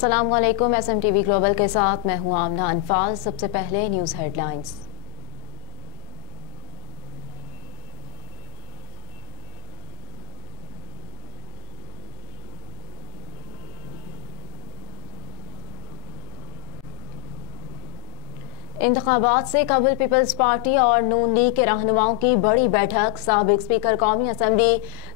अस्सलाम वालेकुम। SMTV global के साथ मैं हूं आमना अनफाल। सबसे पहले न्यूज़ हेडलाइंस। इंतखाबात से कबल पीपल्स पार्टी और नून लीग के रहनुमाओं की बड़ी बैठक। साबिक स्पीकर कौमी असम्बली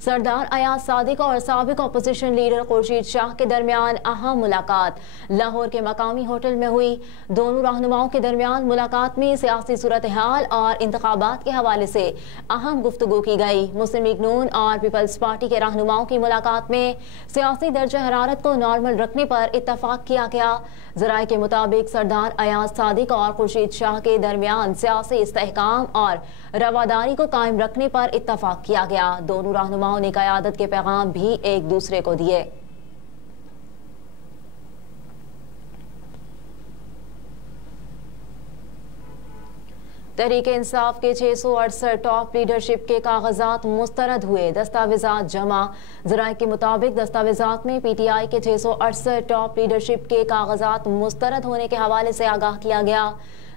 सरदार अयाज सादिक और साबिक अपोजिशन लीडर खुर्शीद शाह के दरमियान अहम मुलाकात लाहौर के मकामी होटल में हुई। दोनों रहनुमाओं के दरमियान मुलाकात में सियासी सूरत हाल और इंतखाबात के हवाले से अहम गुफ्तगू की गई। मुस्लिम लीग नून और पीपल्स पार्टी के रहनुमाओं की मुलाकात में सियासी दर्जा हरारत को नॉर्मल रखने पर इत्तफाक किया गया। जराये के मुताबिक सरदार अयाज सादिक और खुर्शीद शाह के दरमियान सियासी इस्तेहकाम और रवादारी को कायम रखने पर इत्तफाक किया गया। दोनों रहनुमाओं ने क़यादत के पैगाम भी एक दूसरे को दिए। तहरीक इंसाफ के 668 टॉप लीडरशिप के कागजात मुस्तरद हुए, दस्तावेजात जमा। जराये के मुताबिक दस्तावेजात में PTI के 668 टॉप लीडरशिप के कागजात मुस्तरद होने के हवाले से आगाह किया गया।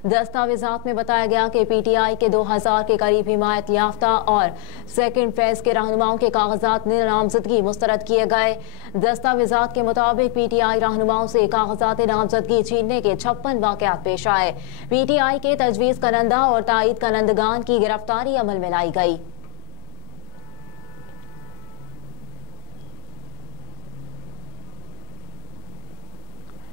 दस्तावेजात में बताया गया कि PTI के 2000 के करीब हिमायत याफ्ता और सेकंड फेज के रहनुमाओं के कागजात नामजदगी मुस्तरद किए गए। दस्तावेजात के मुताबिक PTI रहनुमाओं से कागजात नामजदगी छीनने के 56 वाकयात पेश आए। PTI के तजवीज़ करंदा और तायद करंदगान की गिरफ्तारी अमल में लाई गई।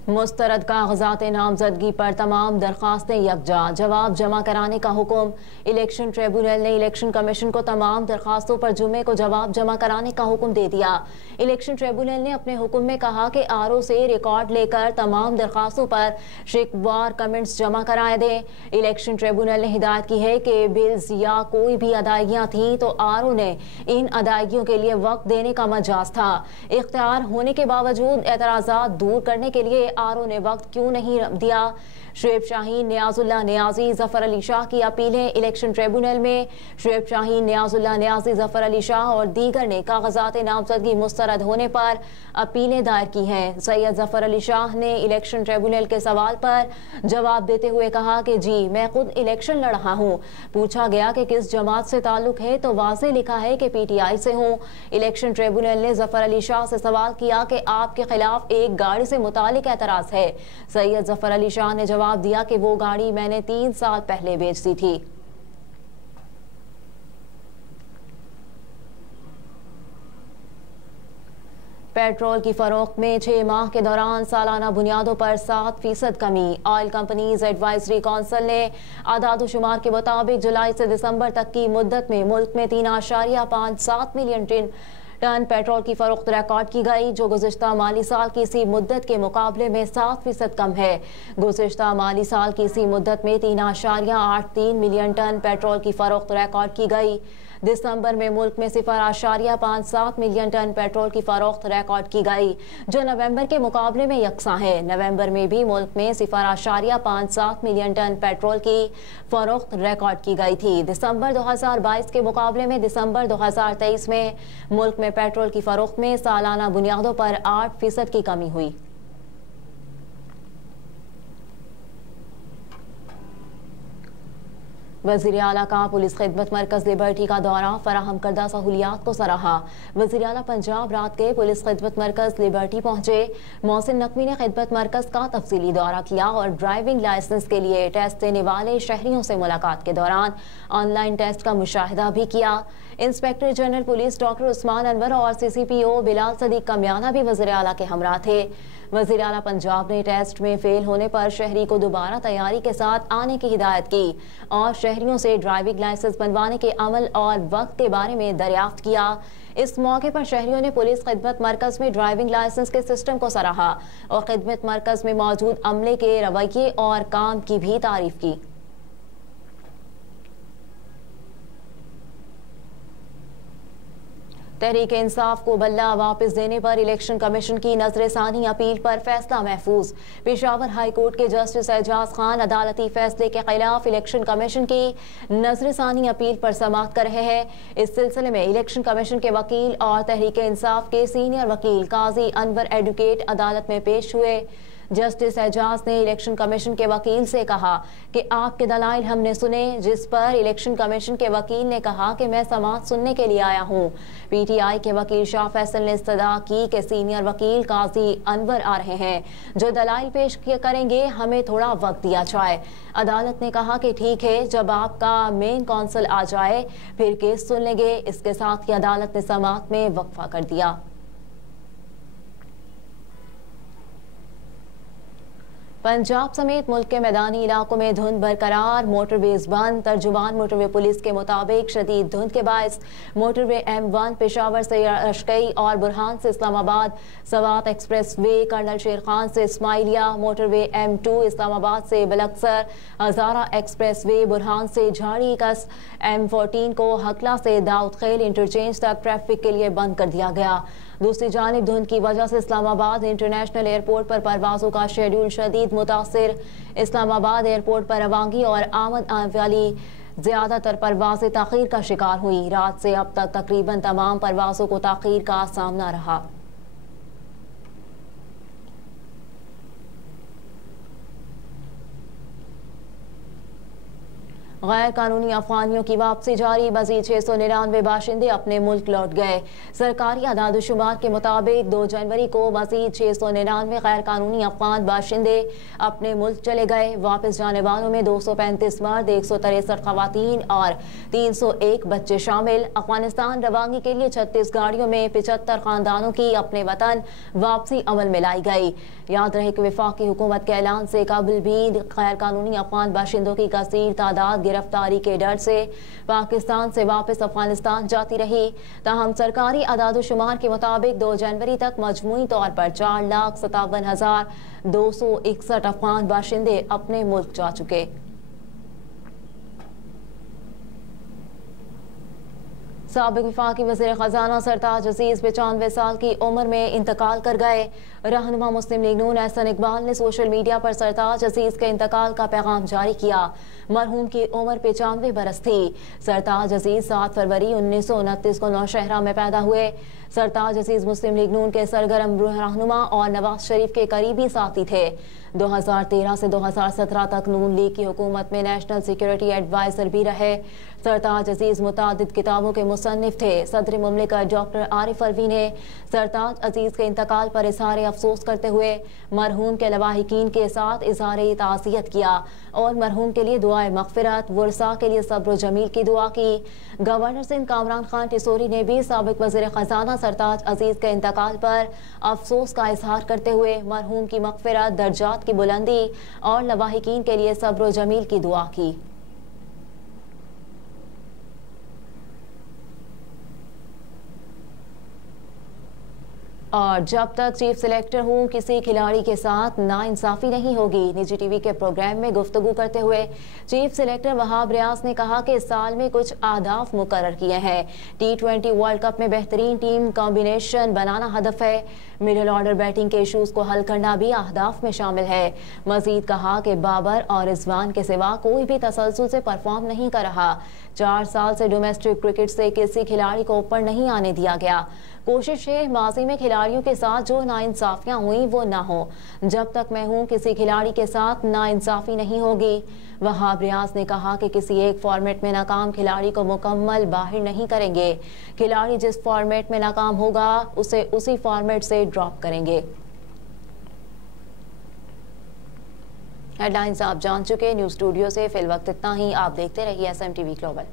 मुस्तरद कागजात नामजदगी पर तमाम दरखास्तें यकजा, जवाब जमा कराने का हुक्म। इलेक्शन ट्रिब्यूनल ने इलेक्शन कमीशन को तमाम दरखास्तों पर जुमे को जवाब जमा कराने का हुक्म दे दिया। इलेक्शन ट्रिब्यूनल ने अपने हुक्म में कहा कि RO से रिकॉर्ड लेकर तमाम दरखास्तों पर शिकवार कमेंट्स जमा कराए दें। इलेक्शन ट्रिब्यूनल ने हिदायत की है कि बिल्स या कोई भी अदायगियाँ थीं तो RO ने इन अदायगियों के लिए वक्त देने का मजाज था। इख्तियार होने के बावजूद एतराज़ात दूर करने के लिए RO ने वक्त क्यों नहीं दिया। शुएब शाहीन, नियाजुल्लाह नियाजी, जफर अली शाह की अपीलें इलेक्शन ट्रिब्यूनल में। शुएब शाहीन, नियाजुल्लाह नियाजी, जफर अली शाह और दीगर ने कागजात नामजदगी मुस्तरद होने पर अपीलें दायर की हैं। सैयद जफर अली शाह ने इलेक्शन ट्रिब्यूनल के सवाल पर जवाब देते हुए कहा कि जी मैं खुद इलेक्शन लड़ रहा हूँ। पूछा गया कि किस जमात से ताल्लुक है तो वाज़े लिखा है कि PTI से हूँ। इलेक्शन ट्रिब्यूनल ने जफर अली शाह से सवाल किया कि आपके खिलाफ एक गाड़ी से मुतालिक एतराज है। सैयद जफर अली शाह ने जवाब दिया कि वो गाड़ी मैंने 3 साल पहले बेच दी थी। पेट्रोल की फरोख्त में 6 माह के दौरान सालाना बुनियादों पर 7% कमी। ऑयल कंपनीज एडवाइजरी काउंसिल ने आदाद-ओ-शुमार के मुताबिक जुलाई से दिसंबर तक की मुद्दत में मुल्क में 3.57 मिलियन टन पेट्रोल की फरोख्त रिकॉर्ड की गई, जो गुज़िश्ता माली साल की इसी मुद्दत के मुकाबले में 7% कम है। गुज़िश्ता माली साल की इसी मुद्दत में 3.83 मिलियन टन पेट्रोल की फरोख्त रिकॉर्ड की गई। दिसंबर में मुल्क में 0.57 मिलियन टन पेट्रोल की फरोख्त रिकॉर्ड की गई, जो नवंबर के मुकाबले में यकसा है। नवंबर में भी मुल्क में 0.57 मिलियन टन पेट्रोल की फरोख्त रिकॉर्ड की गई थी। दिसंबर 2022 के मुकाबले में दिसंबर 2023 में मुल्क में पेट्रोल की फरोख्त में सालाना बुनियादों पर 8% की कमी हुई। वज़ीर आला का पुलिस खिदमत मरकज़ लिबर्टी का दौरा, फराहम करदा सहूलियात को सराहा। वज़ीर आला पंजाब रात के पुलिस खिदमत मरकज़ लिबर्टी पहुंचे। मोहसिन नकवी ने खिदमत मरकज़ का तफसीली दौरा किया और ड्राइविंग लाइसेंस के लिए टेस्ट देने वाले शहरियों से मुलाकात के दौरान ऑनलाइन टेस्ट का मुशाहिदा भी किया। Inspector general police doctor Usman Anwar और CCPO बिलाल सदीक कमियाना भी वज़ीर आला के हमरा थे। वज़ीर आला पंजाब ने टेस्ट में फेल होने पर शहरी को दोबारा तैयारी के साथ आने की हिदायत की और शहरियों से ड्राइविंग लाइसेंस बनवाने के अमल और वक्त के बारे में दरियाफ्त किया। इस मौके पर शहरियों ने पुलिस खिदमत मरकज़ में ड्राइविंग लाइसेंस के सिस्टम को सराहा और खिदमत मरकज़ में मौजूद अमले के रवैये और काम की भी तारीफ की। तहरीक इंसाफ को बल्ला वापस देने पर इलेक्शन कमीशन की नजरसानी अपील पर फैसला महफूज। पेशावर हाई कोर्ट के जस्टिस एजाज खान अदालती फैसले के खिलाफ इलेक्शन कमीशन की नजरसानी अपील पर समाअत कर रहे हैं। इस सिलसिले में इलेक्शन कमीशन के वकील और तहरीक इंसाफ के सीनियर वकील काजी अनवर एडवोकेट अदालत में पेश हुए। जस्टिस एजाज ने इलेक्शन कमीशन के वकील से कहा कि आपके दलाइल हमने सुने, जिस पर इलेक्शन कमीशन के वकील ने कहा कि मैं समाअत सुनने के लिए आया हूं। पीटीआई के वकील शाह फैसल ने इस्तदा की कि सीनियर वकील काजी अनवर आ रहे हैं, जो दलाइल पेश करेंगे, हमें थोड़ा वक्त दिया जाए। अदालत ने कहा कि ठीक है, जब आपका मेन कौंसल आ जाए फिर केस सुन लेंगे। इसके साथ ही अदालत ने समाअत में वक्फा कर दिया। पंजाब समेत मुल्क के मैदानी इलाकों में धुंध बरकरार, मोटरवेज बंद। तर्जुमान मोटरवे पुलिस के मुताबिक शदीद धुंध के बायस मोटरवे M1 पेशावर से अशकई और बुरहान से Islamabad, Swat expressway colonel Sher Khan से इस्माइलिया, मोटरवे M2 इस्लामाबाद से बलक्सर, हजारा एक्सप्रेस वे बुरहान से झाड़ी कस, M14 को हकला से दाऊद खेल इंटरचेंज तक ट्रैफिक के लिए बंद कर दिया गया। दूसरी जानिब धुंध की वजह से इस्लामाबाद इंटरनेशनल एयरपोर्ट पर परवाजों का शेड्यूल शदीद मुतासिर। इस्लामाबाद एयरपोर्ट पर रवानगी और आमद वाली ज्यादातर परवाजें ताखीर का शिकार हुई। रात से अब तक तकरीबन तमाम परवाजों को ताखीर का सामना रहा। गैर कानूनी अफगानियों की वापसी जारी, मजीद 699 बाशिंदे अपने मुल्क लौट गए। सरकारी आदादोशुमार के मुताबिक 2 जनवरी को मजीद 699 गैर कानूनी अफगान बाशिंदे अपने मुल्क चले गए। वापस जाने वालों में 235 मर्द, 163 खवातीन और 301 बच्चे शामिल। अफगानिस्तान रवानगी के लिए 36 गाड़ियों में 75 खानदानों की अपने वतन वापसी अमल में लाई गई। याद रहे कि वफाकी हुकूमत के ऐलान से कबल भी गैर कानूनी अफगान बाशिंदों की कसीर तादाद गिरफ्तारी के डर से पाकिस्तान से वापस अफगानिस्तान जाती रही। ताहम सरकारी आदादोशुमार के मुताबिक 2 जनवरी तक मजमूई तौर पर 4,57,261 अफगान बाशिंदे अपने मुल्क जा चुके। साबिक वफाकी वज़ीर ख़ज़ाना सरताज अजीज 95 साल की उम्र में इंतकाल कर गए। रहनुमा मुस्लिम लीग नून एहसन इकबाल ने सोशल मीडिया पर सरताज अजीज के इंतकाल का पैगाम जारी किया। मरहूम की उम्र 95 बरस थी। सरताज अजीज 7 फरवरी 1929 को नौशहरा में पैदा हुए। सरताज अजीज मुस्लिम लीग नून के सरगर्म रहनुमा और नवाज शरीफ के करीबी साथी थे। 2013 से 2017 तक नून लीग की हुकूमत में नेशनल सिक्योरिटी एडवाइजर भी रहे। सरताज अजीज मुतादिद किताबों के मुसन्निफ थे। सदर मुमलिकत डॉक्टर आरिफ अलवी ने सरताज अजीज के इंतकाल पर इजहार अफसोस करते हुए मरहूम के लवाहिकीन के साथ इजहार ताज़ियत किया और मरहूम के लिए दुआए मग़फ़िरत, वर्सा के लिए सब्र जमील की दुआ की। गवर्नर सिंध कामरान खान टिसोरी ने भी साबिक वज़ीर ख़ज़ाना सरताज अजीज के इंतकाल पर अफसोस का इजहार करते हुए मरहूम की मग़फ़िरत, दर्जात की बुलंदी और लवाहिकीन के लिए सब्र जमील की दुआ की। और जब तक चीफ सिलेक्टर हूँ किसी खिलाड़ी के साथ नाइंसाफी नहीं होगी। निजी टीवी के प्रोग्राम में गुफ्तगू करते हुए चीफ सिलेक्टर वहाब रियाज ने कहा कि इस साल में कुछ अहदाफ मुकर्रर किए हैं। T20 वर्ल्ड कप में बेहतरीन टीम कॉम्बिनेशन बनाना हदफ है। मिडिल ऑर्डर बैटिंग के इशूज को हल करना भी अहदाफ में शामिल है। मजीद कहा कि बाबर और रिजवान के सिवा कोई भी तसलसल से परफॉर्म नहीं कर रहा। 4 साल से डोमेस्टिक क्रिकेट से किसी खिलाड़ी को ऊपर नहीं आने दिया गया। कोशिश है माजी में खिलाड़ियों के साथ जो नाइंसाफियां हुई वो ना हो। जब तक मैं हूं किसी खिलाड़ी के साथ नाइंसाफी नहीं होगी। वहाब रियाज ने कहा कि किसी एक फॉर्मेट में नाकाम खिलाड़ी को मुकम्मल बाहर नहीं करेंगे। खिलाड़ी जिस फॉर्मेट में नाकाम होगा उसे उसी फॉर्मेट से ड्रॉप करेंगे। हेडलाइंस आप जान चुके। न्यूज़ स्टूडियो से फिल वक्त इतना ही। आप देखते रहिए SMTV ग्लोबल।